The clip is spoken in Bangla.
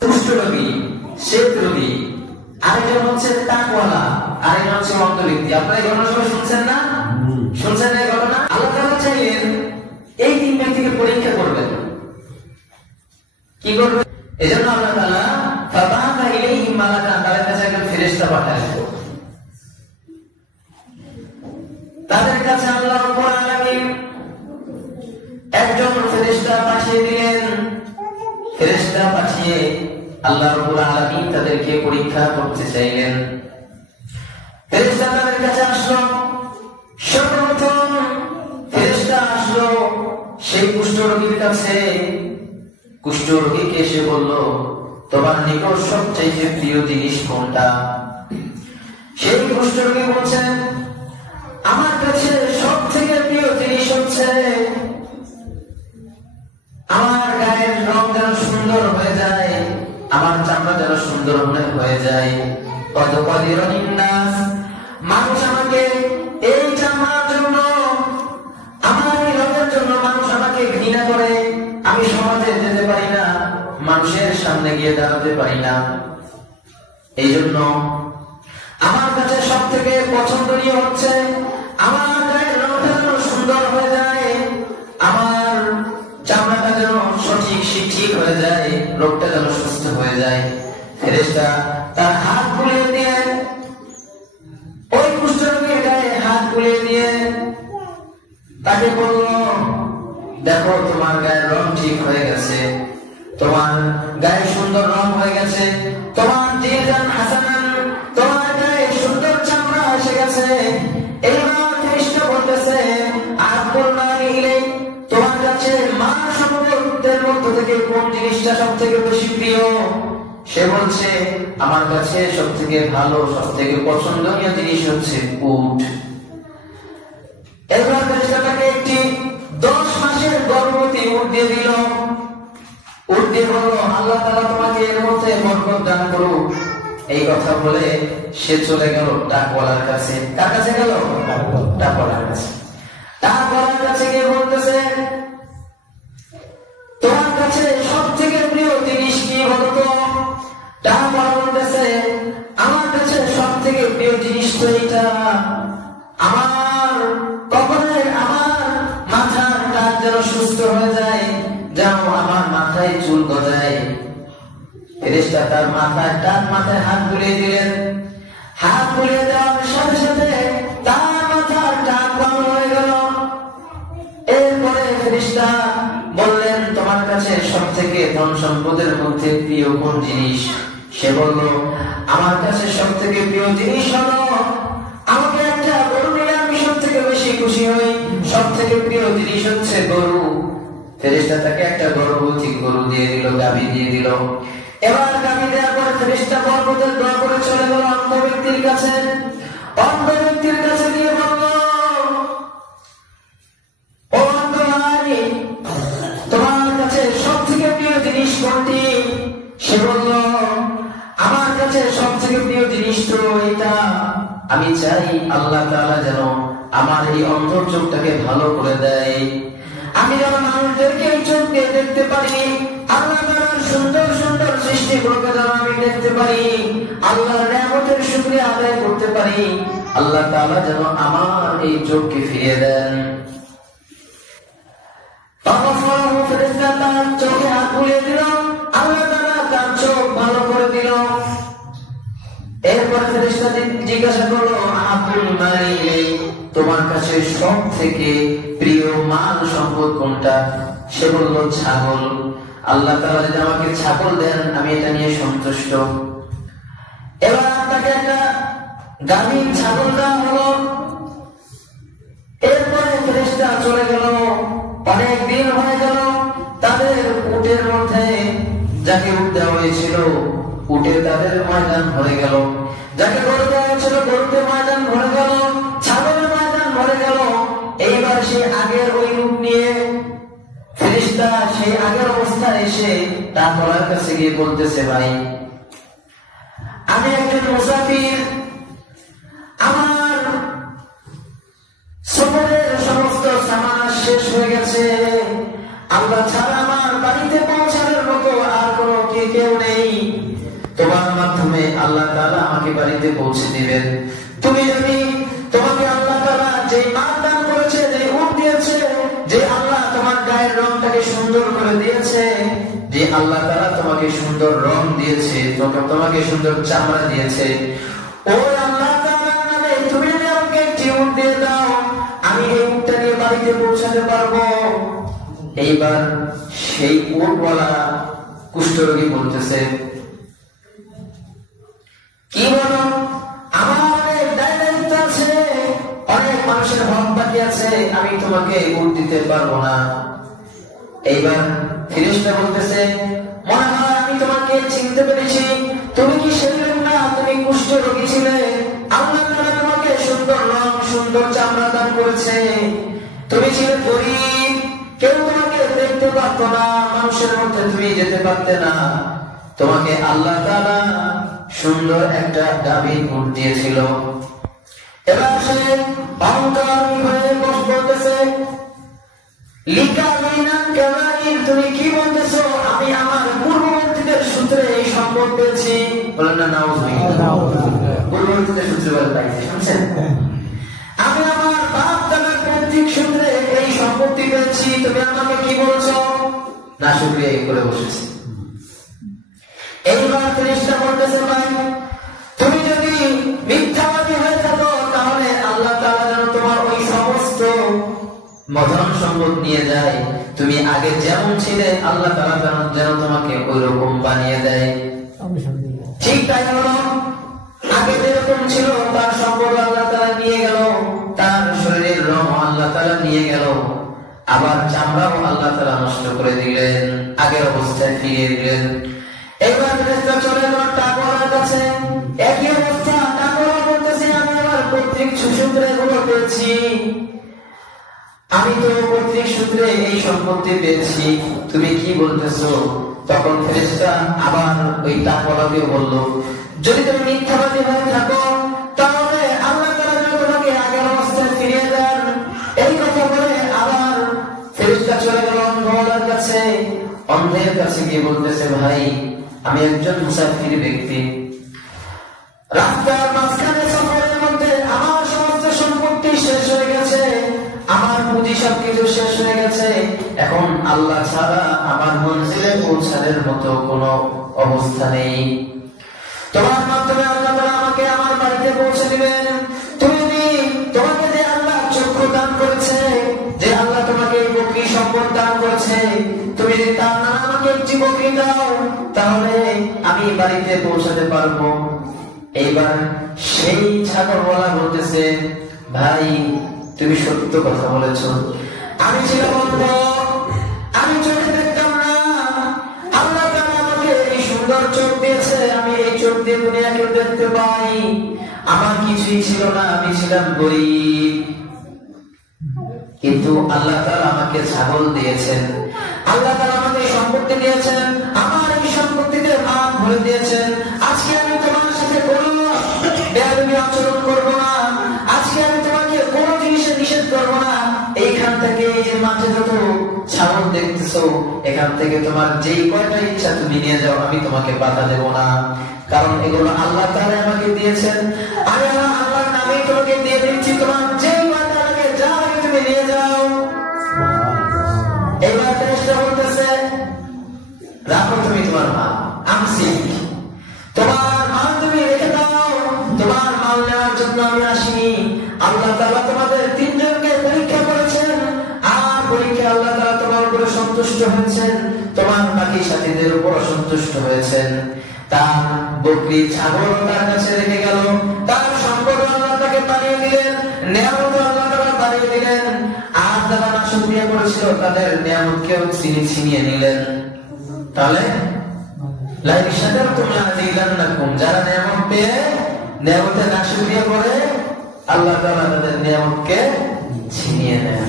কুষ্ঠরোগী, শ্বেত রোগী, আরেকজন হচ্ছে তাকওয়ালা, আরেকজন হচ্ছে অন্ধ ব্যক্তি। আপনারা এই ঘটনা সবাই শুনছেন না? শুনছেন এই ঘটনা? আল্লাহ তাআলা চাইলেন এই তিন ব্যক্তিকে পরীক্ষা করবেন। কি করবেন? এজন্য আল্লাহ তাআলা ফাবাআসা ইলাইহিম মালাকান, তাদের কাছে একজন ফেরেশতা পাঠালেন। তাদের কাছে আল্লাহ রাব্বুল আলামিন একজন ফেরেশতা পাঠিয়ে দিলেন। ফেরেশতা পাঠিয়ে আল্লাহ রাব্বুল আলামিন তাদেরকে পরীক্ষা করতে চাইলেন। ফেরেশতা তাদের কাছে আসলো। সর্বপ্রথম ফেরেশতা আসলো সেই কুষ্ঠরোগীর কাছে। কুষ্ঠরোগীকে এসে বলল, তোমার নিকট সবচেয়ে প্রিয় জিনিস কোনটা? সেই কুষ্ঠরোগী বলছেন, আমার কাছে সব থেকে প্রিয় জিনিস হচ্ছে আমার গায়ের রং যেন সুন্দর হয়ে যায়, আমার চামড়া যেন সুন্দর হয়ে যায়। মানুষ আমাকে এই চামড়ার জন্য, আমার এই রঙের জন্য মানুষ আমাকে ঘৃণা করে। আমি সমাজে যেতে পারি না, মানুষের সামনে গিয়ে দাঁড়াতে পারি না। এই জন্য আমার কাছে সব থেকে পছন্দনীয় হচ্ছে আমার গায়ের রংটা যেন সুন্দর হয়ে যায়, আমার চামড়াটা যেন ঠিক হয়ে যায়, রোগটা যেন সুস্থ হয়ে যায়। ফেরেশতা তার হাত বুলিয়ে দিয়ে ওই কুষ্ঠরোগীর গায়ে হাত বুলিয়ে দিয়ে তাকে বলল, দেখো তোমার গায়ের রং ঠিক হয়ে গেছে, তোমার গায়ে সুন্দর রং হয়ে গেছে, তোমার জিলদান হাসানান, তোমার গায়ে সুন্দর চামড়া এসে গেছে। এইবার ফেরেশতা বলতেছে, আহাব্বুল মালি ইলাইক, তোমার কাছে মা সম্পদের মধ্য থেকে কোন জিনিসটা সব থেকে বেশি প্রিয়? সে বলছে, আমার কাছে সব থেকে ভালো, সব থেকে পছন্দনীয় জিনিস হচ্ছে উট। এবার ফেরেশতাকে একটি 10 মাসের গর্ভবতী উট দিয়ে দিল। উট দিয়ে বলল, আল্লাহ তাআলা তোমাকে এর মধ্যে বরকত দান করুক। এই কথা বলে সে চলে গেল ডাকওয়ালার কাছে। কার কাছে গেল? ডাকওয়ালার কাছে। ডাকওয়ালার কাছে গিয়ে বলতেছে, তোমার কাছে সব থেকে প্রিয় জিনিস কি বলতো? ডাকওয়ালা বলতেছে, আমার কাছে সব থেকে প্রিয় জিনিস তো এটা, আমার কবরের আমার মাথার টাক যেন সুস্থ হয়ে যায়, যেন আমার মাথায় চুল গজায়। ফেরেশতা তার মাথায় টাক, মাথায় হাত বুলিয়ে দিলেন। হাত বুলিয়ে দেওয়ার সাথে সাথে তার মাথার টাক বন্ধ হয়ে গেল। এরপরে ফেরেশতা বললেন, তোমার কাছে সব থেকে ধন সম্পদের মধ্যে প্রিয় কোন জিনিস? সে বলল, আমার কাছে সব থেকে প্রিয় জিনিস হলো আমাকে একটা গরু নিলে আমি সব থেকে বেশি খুশি হই, সব থেকে প্রিয় জিনিস হচ্ছে গরু। ফেরেশতা তাকে একটা গর্ভবতী গরু দিয়ে দিল, গাভী দিয়ে দিল। এবার গাভী দেওয়ার পর ফেরেশতা বরকতের দোয়া করে চলে গেল অন্ধ ব্যক্তির কাছে। অন্ধ ব্যক্তির কাছে গিয়ে বলল, ও অন্ধ ভাই, তোমার কাছে সব থেকে প্রিয় জিনিস কোনটি? সে বলল, আমার কাছে সব থেকে প্রিয় জিনিস তো এটা, আমি চাই আল্লাহ তাআলা যেন আমার এই অন্ধ চোখটাকে ভালো করে দেয়, আমি যেন মানুষদেরকে এই চোখ দিয়ে দেখতে পারি, আল্লাহ তাআলার সুন্দর সুন্দর সৃষ্টিগুলোকে যেন আমি দেখতে পারি, আল্লাহর নিয়ামতের শুকরিয়া আদায় করতে পারি, আল্লাহ তাআলা যেন আমার এই চোখকে ফিরিয়ে দেন। ফেরেশতা তার চোখে হাত বুলিয়ে দিল, আল্লাহ তাআলা তার চোখ ভালো করে দিল। এরপর ফেরেশতা জিজ্ঞাসা করলো, আহাব্বুল মালি ইলাইক, তোমার কাছে সব থেকে প্রিয় মাল সম্পদ কোনটা? সে বলল, ছাগল। আল্লাহ তাআলা যদি আমাকে ছাগল দেন আমি এটা নিয়ে সন্তুষ্ট। এবার তাকে একটা গাভীর ছাগল দেওয়া হলো। এরপরে ফেরেশতা চলে গেল। অনেক দিন হয়ে গেল, তাদের উটের মধ্যে যাকে উট দেওয়া হয়েছিল উটে তাদের ময়দান ভরে গেল, যাকে গরু দেওয়া হয়েছিল গরুতে ময়দান ভরে গেল, ছাগলের ময়দান ভরে গেল। এইবার সে আগের ওই রূপ নিয়ে ফেরেশতা সেই আগের অবস্থায় এসে তার গলার কাছে গিয়ে বলতেছে, ভাই আমি একজন মুসাফির, আমার সফরের সমস্ত সামান শেষ হয়ে গেছে, আল্লাহ ছাড়া আমার বাড়িতে পৌঁছানোর মতো আর কোনো কেউ নেই, তোমার মাধ্যমে আল্লাহ তাআলা আমাকে বাড়িতে পৌঁছে দিবেন। তুমি যদি তোমাকে আল্লাহ তাআলা যে মাল দান করেছে, যে উট দিয়েছে, যে আল্লাহ তোমার গায়ের রংটাকে সুন্দর করে দিয়েছে, যে আল্লাহ তাআলা তোমাকে সুন্দর রং দিয়েছে, তোমাকে সুন্দর চামড়া দিয়েছে, ওই আল্লাহ তাআলার নামে তুমি যদি আমাকে একটি উট দিয়ে দাও, আমি এই উটটা নিয়ে বাড়িতে পৌঁছাতে পারবো। এইবার সেই উটওয়ালা কুষ্ঠরোগী বলতেছে, কি বলো, আমার অনেক দায়িত্ব আছে, অনেক মানুষের হক বাকি আছে, আমি তোমাকে উট দিতে পারবো না। এইবার ফেরেশতা বলতেছে, মনে হয় আমি তোমাকে চিনতে পেরেছি, তুমি কি সেই লোক না, তুমি কুষ্ঠরোগী ছিলে, আল্লাহ তাআলা তোমাকে সুন্দর রং, সুন্দর চামড়া দান করেছে, তুমি ছিলে গরীব, কেউ তোমাকে দেখতে পারতো না, মানুষের মধ্যে তুমি যেতে পারতে না, তোমাকে আল্লাহ তাআলা সুন্দর একটা গাভীর উট দিয়েছিল। এবার সে অহংকারী হয়ে বলতেছে, তুমি কি বলতেছো, আমি আমার পূর্ববর্তীদের সূত্রে এই সম্পদ পেয়েছি। বলেন না নাউযুবিল্লাহ, পূর্ববর্তীদের সূত্রে বলে পাইছি, শুনছেন? আমি আমার বাপ দাদার পৈতৃক সূত্রে এই সম্পত্তি পেয়েছি, তুমি আমাকে কি বলছো? না শুকরিয়া করে বসেছি। এইবার ফেরেশতা বলতেছে, ভাই তুমি যদি মিথ্যাবাদী হয়ে থাকো, তাহলে আল্লাহ তাআলা যেন তোমার ওই সমস্ত ধন সম্পদ নিয়ে যায়, তুমি আগে যেমন ছিলে আল্লাহ তাআলা যেন তোমাকে ওই রকম বানিয়ে দেয়। ঠিক তাই হলো, আগে যেরকম ছিল তার সম্পদ আল্লাহ তাআলা নিয়ে গেল, তার শরীরের রং আল্লাহ তাআলা নিয়ে গেল, আবার চামড়াও আল্লাহ তাআলা নষ্ট করে দিলেন, আগের অবস্থায় ফিরিয়ে দিলেন। এবার ফেরেশতা চলে গেল টাকার কাছে, একই অবস্থা, টাকা বলতেছে, আমি আমার পৈতৃক সূত্রে এগুলো পেয়েছি, আমি তো পৈতৃক সূত্রে এই সম্পত্তি পেয়েছি, তুমি কি বলতেছো? তখন ফেরেশতা আবার ওই টাকাওয়ালাকে বলল, যদি তুমি মিথ্যাবাদী হয়ে থাকো, তাহলে আল্লাহ তাআলা যেন তোমাকে আগের অবস্থায় ফিরিয়ে দেন। এই কথা বলে আবার ফেরেশতা চলে গেল অন্ধওয়ালার কাছে, অন্ধের কাছে গিয়ে বলতেছে, ভাই আমি একজন মুসাফির ব্যক্তি, রাস্তার মাঝখানে সফরের মধ্যে আমার সমস্ত সম্পত্তি শেষ হয়ে গেছে, আমার পুঁজি সবকিছু শেষ হয়ে গেছে, এখন আল্লাহ ছাড়া আমার মঞ্জিলে পৌঁছানোর মতো কোনো অবস্থা নেই, তোমার মাধ্যমে আল্লাহ তাআলা আমাকে আমার বাড়িতে পৌঁছে দিবেন। তুমি তোমাকে যে আল্লাহ চক্ষু দান করেছে, যে আল্লাহ তোমাকে বকরি সম্পদ দান করেছে, তুমি যদি তার নামে আমাকে একটি বকরি দাও, তাহলে আমি বাড়িতে পৌঁছাতে পারবো। এইবার সেই ছাগলওয়ালা বলতেছে, ভাই তুমি সত্য কথা বলেছ, আমি ছিলাম অন্ধ, আমি চোখে দেখতাম না, আল্লাহ তাআলা আমাকে এই সুন্দর চোখ দিয়েছে, আমি এই চোখ দিয়ে দুনিয়াকে দেখতে পাই, আমার কিছুই ছিল না, আমি ছিলাম গরীব, কিন্তু আল্লাহ তাআলা আমাকে ছাগল দিয়েছেন, আল্লাহ তাআলা আমাকে সম্পত্তি দিয়েছেন, আমার এই সম্পত্তিতে মান ভরে দিয়েছেন, আজকে আমি তোমার সাথে কোনো বেয়াদবি আচরণ করবো না, আজকে আমি তোমাকে কোনো জিনিসে নিষেধ করবো না, এইখান থেকে এই যে মাঠে যত ছাগল দেখতেছো, এখান থেকে তোমার যেই কয়টা ইচ্ছা তুমি নিয়ে যাও, আমি তোমাকে বাধা দেব না, কারণ এগুলো আল্লাহ তাআলা আমাকে দিয়েছেন, আমি আল্লাহর নামেই তোমাকে দিয়ে দিচ্ছি, তোমার যেই কয়টা লাগে যা লাগে তুমি নিয়ে যাও। এবার ফেরেশতা বলতেছে, রাখো তুমি তোমার মাল, আমসি, তোমার মাল তুমি রেখে দাও, তোমার মাল নেওয়ার জন্য আমি আসিনি, আল্লাহ তাআলা তোমাদের তিনজনকে পরীক্ষা করেছেন, আর পরীক্ষা আল্লাহ তাআলা তোমার উপরে সন্তুষ্ট হয়েছেন, তোমার বাকি সাথীদের উপর অসন্তুষ্ট হয়েছেন। তার বকরি ছাগল তার কাছে রেখে গেল, তার সম্পদ আল্লাহ তাকে বানিয়ে দিলেন, নিয়ামত আল্লাহ তাআলা বানিয়ে দিলেন, আর যারা নাশুকরিয়া করেছিল তাদের নিয়ামতকেও ছিনিয়ে নিলেন। তাহলে লাইন শাকারতুম লাযিদান্নাকুম, যারা নিয়ামত পেয়ে নিয়ামতের নাশুকরিয়া করে আল্লাহ তাআলা তাদের নিয়ামতকে ছিনিয়ে নেয়।